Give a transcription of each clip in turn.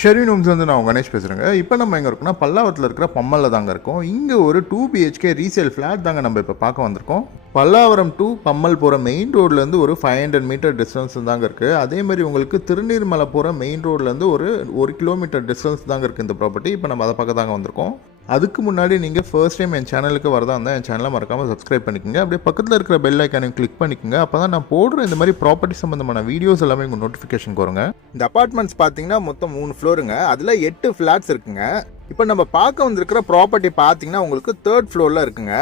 Sherin Holmes வந்து நான் கணேஷ் பேசுகிறேங்க. இப்போ நம்ம எங்கே இருக்கோம்னா பல்லாவரத்தில் இருக்கிற பம்மலில் தாங்க இருக்கோம். இங்கே ஒரு 2 BHK ரீசேல் ஃப்ளாட் தாங்க நம்ம இப்போ பார்க்க வந்திருக்கோம். பல்லாவரம் டு பம்மல் போகிற மெயின் ரோட்லேருந்து ஒரு 500 மீட்டர் டிஸ்டன்ஸ் தாங்க இருக்குது. அதேமாதிரி உங்களுக்கு திருநீர்மலை போகிற மெயின் ரோட்லேருந்து ஒரு 1 கிலோமீட்டர் டிஸ்டன்ஸ் தாங்க இருக்குது இந்த ப்ராப்பர்ட்டி. இப்போ நம்ம அதை பார்க்க தாங்க வந்திருக்கோம். அதுக்கு முன்னாடி நீங்கள் ஃபர்ஸ்ட் டைம் என் சேனலுக்கு வரதா இருந்தால் என் சேனலை மறக்காமல் சப்ஸ்கிரைப் பண்ணிக்கோங்க. அப்படியே பக்கத்தில் இருக்கிற பெல் ஐக்கானையும் கிளிக் பண்ணிக்கோங்க. அப்போ தான் நான் போடுற இந்த மாதிரி ப்ராப்பர்ட்டி சம்மந்தமான வீடியோஸ் எல்லாமே உங்கள் நோட்டிஃபிகேஷன் வருங்க. இந்த அப்பார்ட்மெண்ட்ஸ் பார்த்தீங்கன்னா மொத்தம் 3 ஃப்ளோருங்க. அதில் 8 ஃப்ளாட்ஸ் இருக்குங்க. இப்போ நம்ம பார்க்க வந்திருக்கிற ப்ராப்பர்ட்டி பார்த்தீங்கன்னா உங்களுக்கு 3rd ஃப்ளோரில் இருக்குங்க.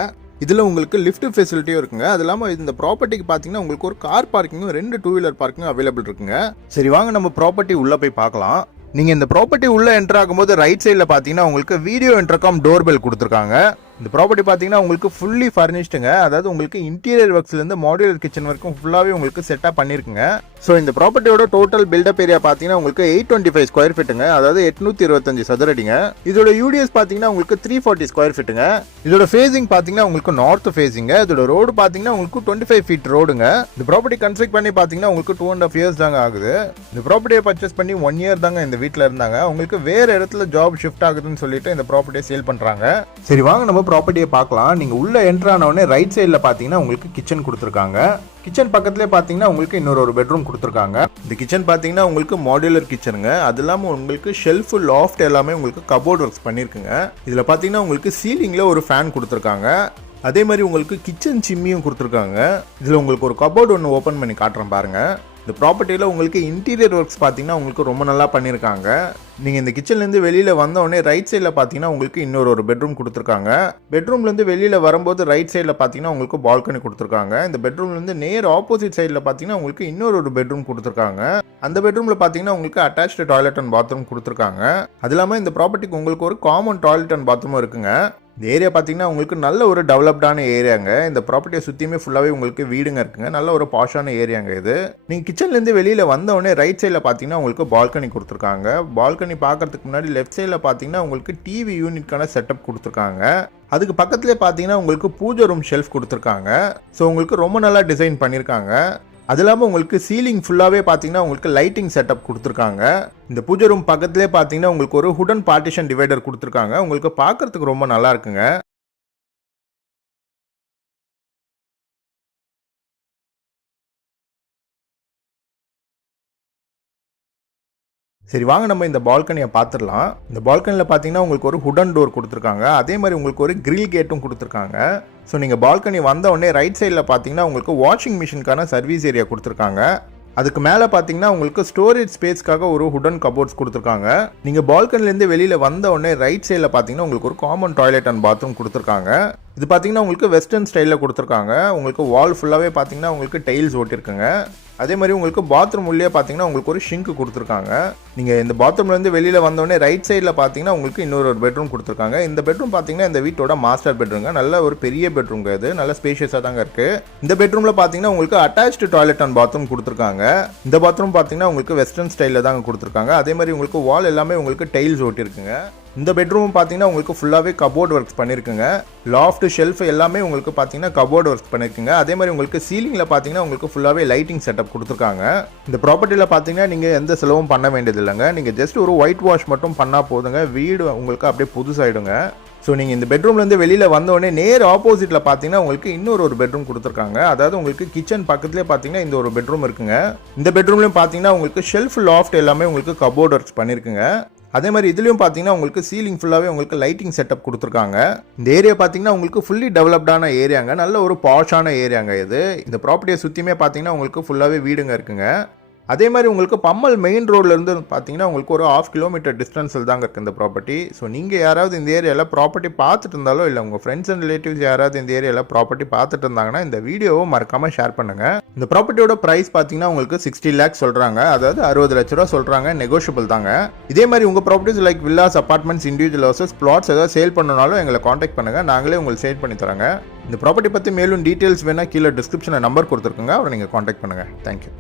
இதில் உங்களுக்கு லிஃப்ட் ஃபெசிலிட்டியும் இருக்குங்க. அது இல்லாமல் இந்த ப்ராப்பர்ட்டிக்கு பார்த்தீங்கன்னா உங்களுக்கு ஒரு கார் பார்க்கிங்கும் 2 2 வீலர் பார்க்கிங்கும் அவைலபிள் இருக்குங்க. சரி வாங்க நம்ம ப்ராப்பர்ட்டி உள்ளே போய் பார்க்கலாம். நீங்கள் இந்த ப்ராப்பர்ட்டி உள்ளே என்ட்ரு ஆகும்போது ரைட் சைடில் பார்த்தீங்கன்னா உங்களுக்கு வீடியோ இன்டர்காம் டோர்பெல் கொடுத்துருக்காங்க. இந்த ப்ராப்பர்ட்டி பார்த்தீங்கன்னா உங்களுக்கு ஃபுல்லி ஃபர்னிஷ்டுங்க. அதாவது உங்களுக்கு இன்டீரியர் ஒர்க்ஸ்லேருந்து மாடுலர் கிச்சன் வரைக்கும் ஃபுல்லாகவே உங்களுக்கு செட்டாக பண்ணியிருக்குங்க. ஸோ இந்த ப்ராப்பர்ட்டியோட டோட்டல் பில்டப் ஏரியா பார்த்தீங்கன்னா உங்களுக்கு 825 ஸ்கொயர் ஃபீட்டுங்க. அதாவது 825 சதுரடிங்க. இதோட யூடிஎஸ் பார்த்தீங்கன்னா உங்களுக்கு 340 ஸ்கொயர் ஃபீட்டுங்க. இதோட ஃபேஸிங் பார்த்தீங்கன்னா உங்களுக்கு நார்த் ஃபேஸிங்க. இதோட ரோடு பார்த்தீங்கன்னா உங்களுக்கு 25 ஃபீட் ரோடுங்க. இந்த ப்ராப்பர்ட்டி கன்ஸ்ட்ரக்ட் பண்ணி பார்த்தீங்கன்னா உங்களுக்கு 2.5 இயர்ஸ் தாங்க ஆகுது. இந்த ப்ராப்பர்ட்டியை பர்ச்சேஸ் பண்ணி 1 இயர் தாங்க இந்த வீட்டில் இருந்தாங்க. உங்களுக்கு வேறு இடத்துல ஜாப் ஷிஃப்ட் ஆகுதுன்னு சொல்லிட்டு இந்த ப்ராப்பர்ட்டியை சேல் பண்ணுறாங்க. சரி வாங்க நம்ம ப்ராப்பர்ட்டியை பார்க்கலாம். நீங்கள் உள்ள என்ட்ரு ஆனவுடனே ரைட் சைடில் பார்த்தீங்கன்னா உங்களுக்கு கிச்சன் கொடுத்துருக்காங்க. கிச்சன் பக்கத்துலேயே பார்த்தீங்கன்னா உங்களுக்கு இன்னொரு பெட்ரூம் கொடுத்துருக்காங்க. இந்த கிச்சன் பார்த்தீங்கன்னா உங்களுக்கு மாடுலர் கிச்சனுங்க. அது இல்லாமல் உங்களுக்கு ஷெல்ஃப் லாஃப்ட் எல்லாமே உங்களுக்கு கபோர்ட் ஒர்க்ஸ் பண்ணியிருக்குங்க. இதில் பார்த்தீங்கன்னா உங்களுக்கு சீலிங்கில் ஒரு ஃபேன் கொடுத்துருக்காங்க. அதே மாதிரி உங்களுக்கு கிச்சன் சிம்மியும் கொடுத்துருக்காங்க. இதில் உங்களுக்கு ஒரு கபோர்டு ஒன்று ஓப்பன் பண்ணி காட்டுறேன் பாருங்கள். இந்த ப்ராப்பர்ட்டியில் உங்களுக்கு இன்டீரியர் ஒர்க்ஸ் பார்த்தீங்கன்னா உங்களுக்கு ரொம்ப நல்லா பண்ணியிருக்காங்க. நீங்கள் இந்த கிச்சன்லேருந்து வெளியில் வந்தோடனே ரைட் சைடில் பார்த்தீங்கன்னா உங்களுக்கு இன்னொரு பெட்ரூம் கொடுத்துருக்காங்க. பெட்ரூம்லேருந்து வெளியில் வரும்போது ரைட் சைடில் பார்த்தீங்கன்னா உங்களுக்கு பால்கனி கொடுத்துருக்காங்க. இந்த பெட்ரூம்லேருந்து நேர் ஆப்போசிட் சைடில் பார்த்தீங்கன்னா உங்களுக்கு இன்னொரு பெட்ரூம் கொடுத்துருக்காங்க. அந்த பெட்ரூமில் பார்த்தீங்கன்னா உங்களுக்கு அட்டாச்டு டாய்லெட் அண்ட் பாத்ரூம் கொடுத்துருக்காங்க. அது இல்லாமல் இந்த ப்ராப்பர்ட்டிக்கு உங்களுக்கு ஒரு காமன் டாய்லெட் அண்ட் பாத்ரூமும் இருக்குங்க. இந்த ஏரியா பார்த்தீங்கன்னா உங்களுக்கு நல்ல ஒரு டெவலப்டான ஏரியாங்க. இந்த ப்ராப்பர்ட்டியை சுற்றியுமே ஃபுல்லாகவே உங்களுக்கு வீடுங்க இருக்குங்க. நல்ல ஒரு பாஷான ஏரியாங்க இது. நீங்கள் கிச்சன்லேருந்து வெளியில் வந்தோடனே ரைட் சைடில் பார்த்தீங்கன்னா உங்களுக்கு பால்கனி கொடுத்துருக்காங்க. பால்கனி பார்க்கறதுக்கு முன்னாடி லெஃப்ட் சைடில் பார்த்தீங்கன்னா உங்களுக்கு டிவி யூனிட்கான செட்டப் கொடுத்துருக்காங்க. அதுக்கு பக்கத்துலேயே பார்த்தீங்கன்னா உங்களுக்கு பூஜை ரூம் ஷெல்ஃப் கொடுத்துருக்காங்க. ஸோ உங்களுக்கு ரொம்ப நல்லா டிசைன் பண்ணியிருக்காங்க. அது இல்லாமல் உங்களுக்கு சீலிங் ஃபுல்லாகவே பார்த்தீங்கன்னா உங்களுக்கு லைட்டிங் செட்டப் கொடுத்துருக்காங்க. இந்த பூஜை ரூம் பக்கத்துலேயே பார்த்தீங்கன்னா உங்களுக்கு ஒரு ஹுடன் பார்ட்டிஷன் டிவைடர் கொடுத்துருக்காங்க. உங்களுக்கு பார்க்கறதுக்கு ரொம்ப நல்லா இருக்குங்க. சரி வாங்க நம்ம இந்த பால்கனியை பார்த்துடலாம். இந்த பால்கனியில் பார்த்தீங்கன்னா உங்களுக்கு ஒரு ஹுடன் டோர் கொடுத்துருக்காங்க. அதே மாதிரி உங்களுக்கு ஒரு கிரில் கேட்டும் கொடுத்துருக்காங்க. ஸோ நீங்கள் பால்கனி வந்த உடனே ரைட் சைடில் பார்த்தீங்கன்னா உங்களுக்கு வாஷிங் மிஷினுக்கான சர்வீஸ் ஏரியா கொடுத்துருக்காங்க. அதுக்கு மேலே பார்த்தீங்கன்னா உங்களுக்கு ஸ்டோரேஜ் ஸ்பேஸ்க்காக ஒரு ஹுடன் கபோர்ட்ஸ் கொடுத்துருக்காங்க. நீங்கள் பால்கனிலேருந்து வெளியில் வந்த உடனே ரைட் சைடில் பார்த்தீங்கன்னா உங்களுக்கு ஒரு காமன் டாய்லெட் அண்ட் பாத்ரூம் கொடுத்துருக்காங்க. இது பார்த்தீங்கன்னா உங்களுக்கு வெஸ்டர்ன் ஸ்டைலில் கொடுத்துருக்காங்க. உங்களுக்கு வால் ஃபுல்லாகவே பார்த்தீங்கன்னா உங்களுக்கு டைல்ஸ் ஓட்டிருக்குங்க. அதே மாதிரி உங்களுக்கு பாத்ரூம் உள்ளே பார்த்தீங்கன்னா உங்களுக்கு ஒரு ஷிங்க் கொடுத்துருக்காங்க. நீங்கள் இந்த பாத்ரூம்லேருந்து வெளியில் வந்தோடனே ரைட் சைடில் பார்த்தீங்கன்னா உங்களுக்கு இன்னொரு பெட்ரூம் கொடுத்துருக்காங்க. இந்த பெட்ரூம் பார்த்தீங்கன்னா இந்த வீட்டோட மாஸ்டர் பெட்ரூம்ங்க. நல்ல ஒரு பெரிய பெட்ரூம்ங்க. இது நல்ல ஸ்பேஷியஸாக தாங்க இருக்குது. இந்த பெட்ரூமில் பார்த்தீங்கன்னா உங்களுக்கு அட்டாச்டு டாய்லெட் அண்ட் பாத்ரூம் கொடுத்துருக்காங்க. இந்த பாத்ரூம் பார்த்தீங்கன்னா உங்களுக்கு வெஸ்டர்ன் ஸ்டைலில் தாங்க கொடுத்துருக்காங்க. அதே மாதிரி உங்களுக்கு வால் எல்லாமே உங்களுக்கு டைல்ஸ் ஓட்டிருக்குங்க. இந்த பெட்ரூம் பார்த்தீங்கன்னா உங்களுக்கு ஃபுல்லாகவே கபோர்ட் ஒர்க்ஸ் பண்ணியிருக்குங்க. லாஃப்ட் ஷெல்ஃப் எல்லாமே உங்களுக்கு பார்த்தீங்கன்னா கபோர்ட் ஒர்க்ஸ் பண்ணியிருக்குங்க. அதே மாதிரி உங்களுக்கு சீலிங்கில் பார்த்தீங்கன்னா உங்களுக்கு ஃபுல்லாகவே லைட்டிங் செட்டப் கொடுத்துருக்காங்க. இந்த ப்ராப்பர்ட்டியில் பார்த்தீங்கன்னா நீங்கள் எந்த செலவும் பண்ண வேண்டியது இல்லைங்க. நீங்கள் ஜஸ்ட் ஒரு ஒயிட் வாஷ் மட்டும் பண்ணால் போதுங்க. வீடு உங்களுக்கு அப்படியே புதுசாகிடுங்க. ஸோ நீங்கள் இந்த பெட்ரூம்லேருந்து வெளியில் வந்தோடனே நேர் ஆப்போசிட்டில் பார்த்தீங்கன்னா உங்களுக்கு இன்னொரு பெட்ரூம் கொடுத்துருக்காங்க. அதாவது உங்களுக்கு கிச்சன் பக்கத்துலேயே பார்த்தீங்கன்னா இந்த ஒரு பெட்ரூம் இருக்குங்க. இந்த பெட்ரூம்லையும் பார்த்தீங்கன்னா உங்களுக்கு ஷெல்ஃப் லாஃப்ட் எல்லாமே உங்களுக்கு கபோர்ட் ஒர்க்ஸ் பண்ணியிருக்குங்க. அதே மாதிரி இதுலேயும் பார்த்தீங்கன்னா உங்களுக்கு சீலிங் ஃபுல்லாகவே உங்களுக்கு லைட்டிங் செட்டப் கொடுத்துருக்காங்க. இந்த ஏரியா பார்த்தீங்கன்னா உங்களுக்கு ஃபுல்லி டெவலப்டான ஏரியாங்க. நல்ல ஒரு பாஷான ஏரியாங்க இது. இந்த ப்ராப்பர்ட்டியை சுற்றியுமே பார்த்தீங்கன்னா உங்களுக்கு ஃபுல்லாகவே வீடுங்க இருக்குங்க. அதே மாதிரி உங்களுக்கு பம்மல் மெயின் ரோட்லேருந்து பார்த்தீங்கன்னா உங்களுக்கு ஒரு 1/2 கிலோமீட்டர் டிஸ்டன்ஸில் தாங்க இருக்குது இந்த ப்ராப்பர்ட்டி. ஸோ நீங்கள் யாராவது இந்த ஏரியாவில் ப்ராப்பர்ட்டி பார்த்துட்டு இருந்தாலோ இல்லை உங்கள் ஃப்ரெண்ட்ஸ் அண்ட் ரிலேட்டிவ்ஸ் யாராவது இந்த ஏரியாவில் ப்ராப்பர்ட்டி பார்த்துட்டு இருந்தாங்கன்னா இந்த வீடியோவை மறக்காமல் ஷேர் பண்ணுங்கள். இந்த ப்ராப்பர்ட்டியோட ப்ரைஸ் பார்த்தீங்கன்னா உங்களுக்கு 60 lakhs சொல்கிறாங்க. அதாவது 60 லட்ச ரூபா சொல்கிறாங்க. நெகோஷியபிள் தாங்க. இதே மாதிரி உங்கள் properties like villas, apartments, individual houses, flats ஏதாவது சேல் பண்ணனாலும் எங்களை காண்டாக்ட் பண்ணுங்கள். நாங்களே உங்களுக்கு சேல் பண்ணி தராங்க. இந்த ப்ராப்பர்ட்டி பற்றி மேலும் டீட்டெயில்ஸ் வேணால் கீழே டிஸ்கிரிப்ஷனில் நம்பர் கொடுத்துருக்குங்க. அவரை நீங்கள் காண்டாக்ட் பண்ணுங்கள். தேங்க்யூ.